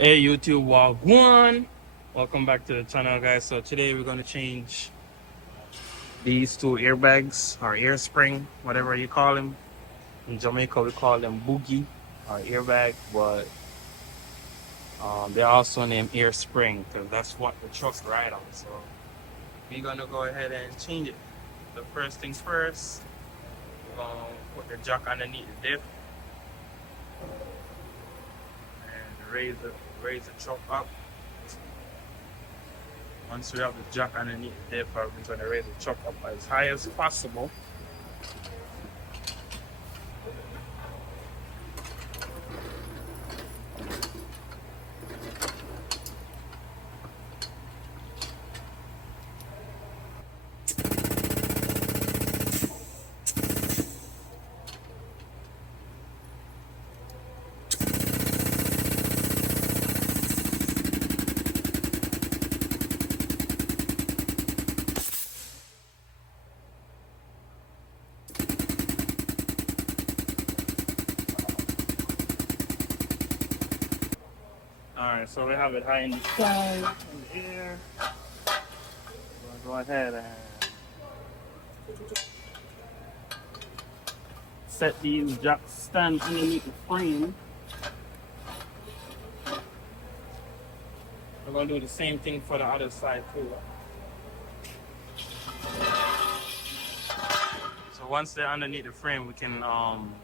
Hey YouTube, Wagwan! Welcome back to the channel, guys. So today we're gonna change these two airbags or air spring, whatever you call them. In Jamaica, we call them boogie or airbag, but they're also named air spring because that's what the trucks ride on. So we're gonna go ahead and change it. The first things first, we're gonna put the jack underneath the diff and raise the truck up. Once we have the jack underneath the diff, we're gonna raise the truck up as high as possible. Alright, so we have it high in the sky, in the air. We'll go ahead and set these jacks stand underneath the frame. We're gonna do the same thing for the other side too. So once they're underneath the frame, we can I'm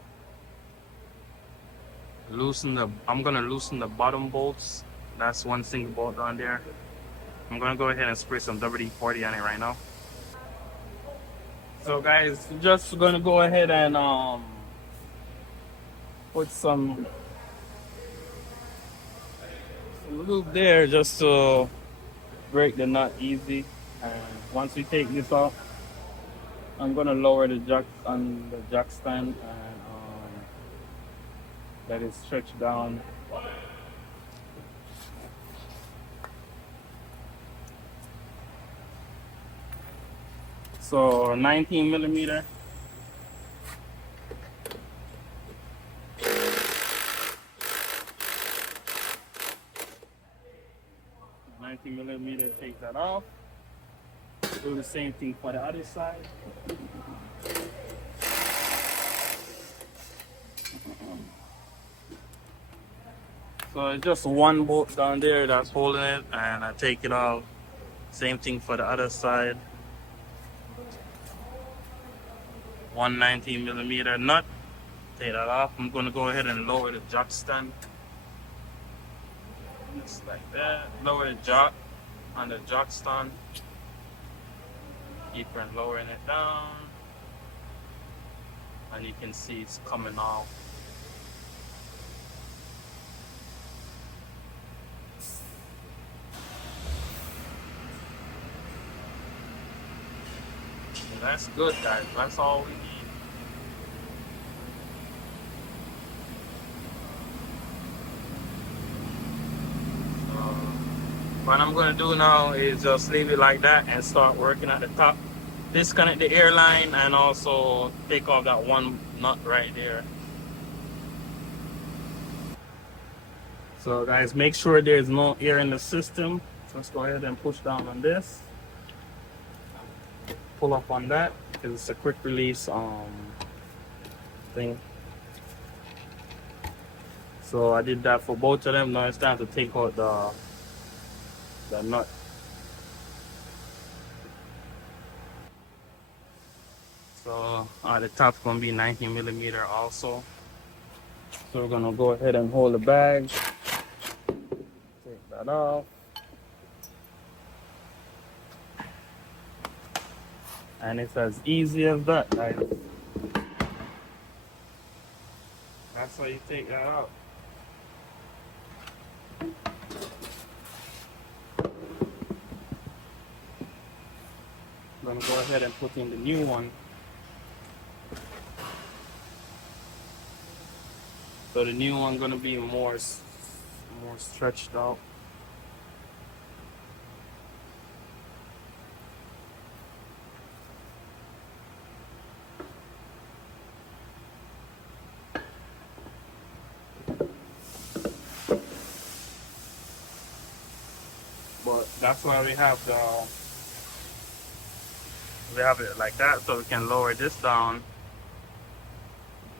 gonna loosen the bottom bolts. That's one single bolt on there. I'm gonna go ahead and spray some WD-40 on it right now. So guys, just gonna go ahead and put some lube there just to break the nut easy. And once we take this off, I'm gonna lower the jack on the jack stand and let it stretch down. So 19 millimeter. 19 millimeter, take that off. Do the same thing for the other side. So it's just one bolt down there that's holding it, and I take it out. Same thing for the other side. One 19 millimeter nut. Take that off. I'm gonna go ahead and lower the jack stand. Just like that. Lower the jack on the jack stand. Keep on lowering it down. And you can see it's coming off. And that's good, guys. That's all we need. What I'm gonna do now is just leave it like that and start working at the top. Disconnect the air line and also take off that one nut right there. So guys, make sure there's no air in the system. Let's go ahead and push down on this. Pull up on that because it's a quick release thing. So I did that for both of them. Now it's time to take out the nut. So the top's gonna be 19 millimeter also. So we're gonna go ahead and hold the bag. Take that off. And it's as easy as that, guys. That's how you take that out. I'm gonna go ahead and put in the new one. So the new one gonna be more stretched out. That's why we have it like that, so we can lower this down,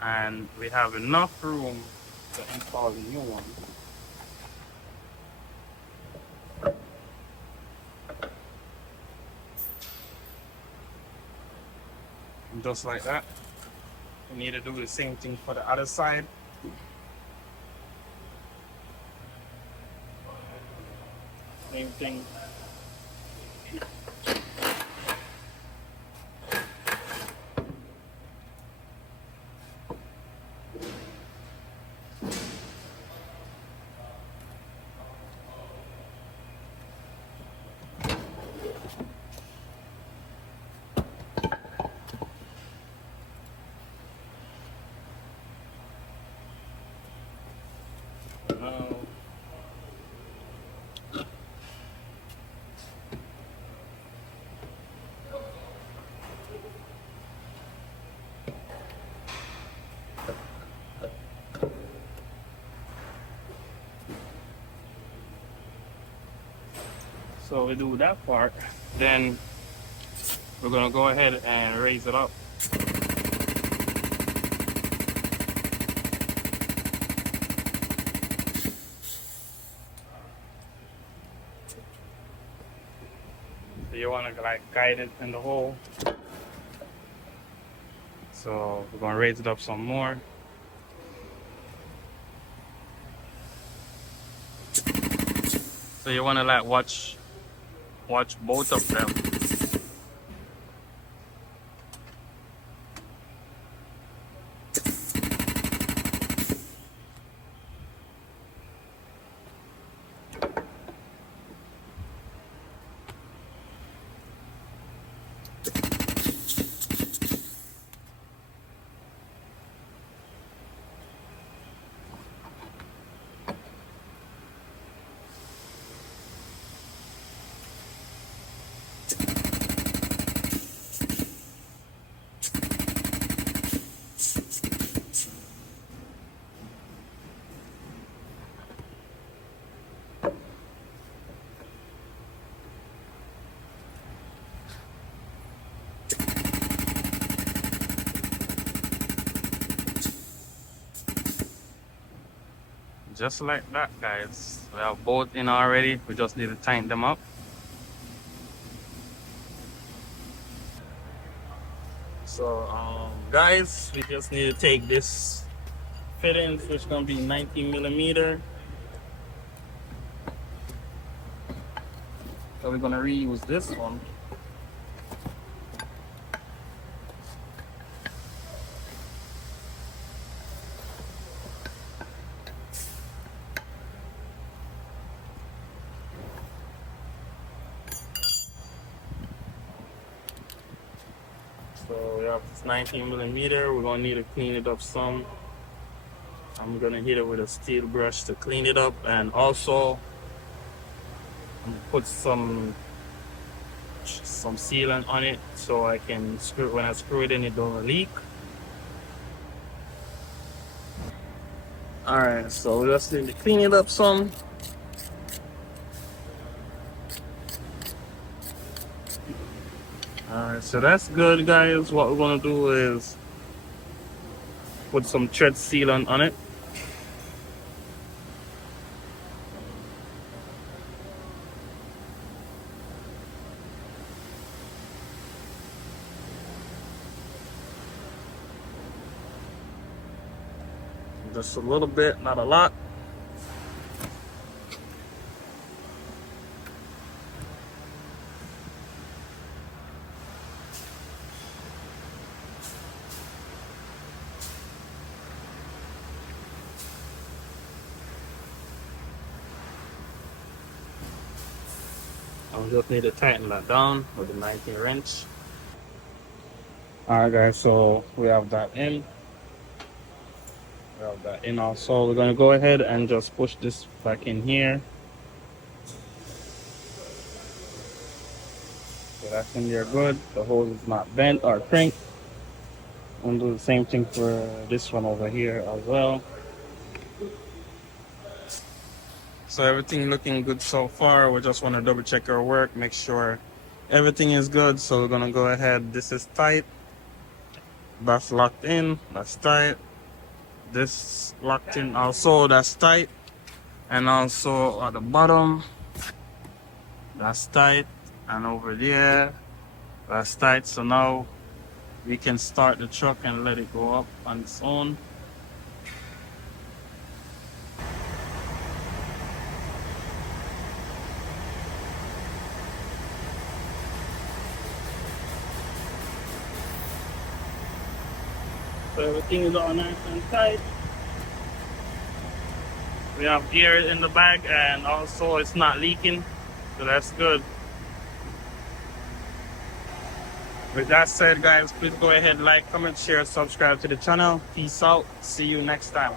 and we have enough room to install the new one. And just like that. We need to do the same thing for the other side. Same thing. Now, so we do that part, then we're gonna go ahead and raise it up. So you wanna like guide it in the hole. So we're gonna raise it up some more. So you wanna like watch both of them. Just like that, guys. We have both in already. We just need to tighten them up. So, guys, we just need to take this fittings, which is gonna be 19 millimeter. So we're gonna reuse this one. So we have this 19 millimeter. We're gonna need to clean it up some. I'm gonna hit it with a steel brush to clean it up, and also I'm gonna put some sealant on it so I can screw, when I screw it in, it don't leak. All right, so we just need to clean it up some. All right, so that's good, guys. What we're gonna do is put some tread sealant on it. Just a little bit, not a lot. I'll just need to tighten that down with the 19 wrench. All right, guys, so we have that in. We have that in also. We're gonna go ahead and just push this back in here. So that's in there good. The hose is not bent or crinked. I'm gonna do the same thing for this one over here as well. So everything looking good so far. We just want to double check our work, make sure everything is good. So we're gonna go ahead. This is tight. That's locked in. That's tight. This locked in also. That's tight. And also at the bottom, that's tight. And over there, that's tight. So now we can start the truck and let it go up on its own. So everything is all nice and tight. We have air in the bag and also it's not leaking. So that's good. With that said, guys, please go ahead, like, comment, share, subscribe to the channel. Peace out. See you next time.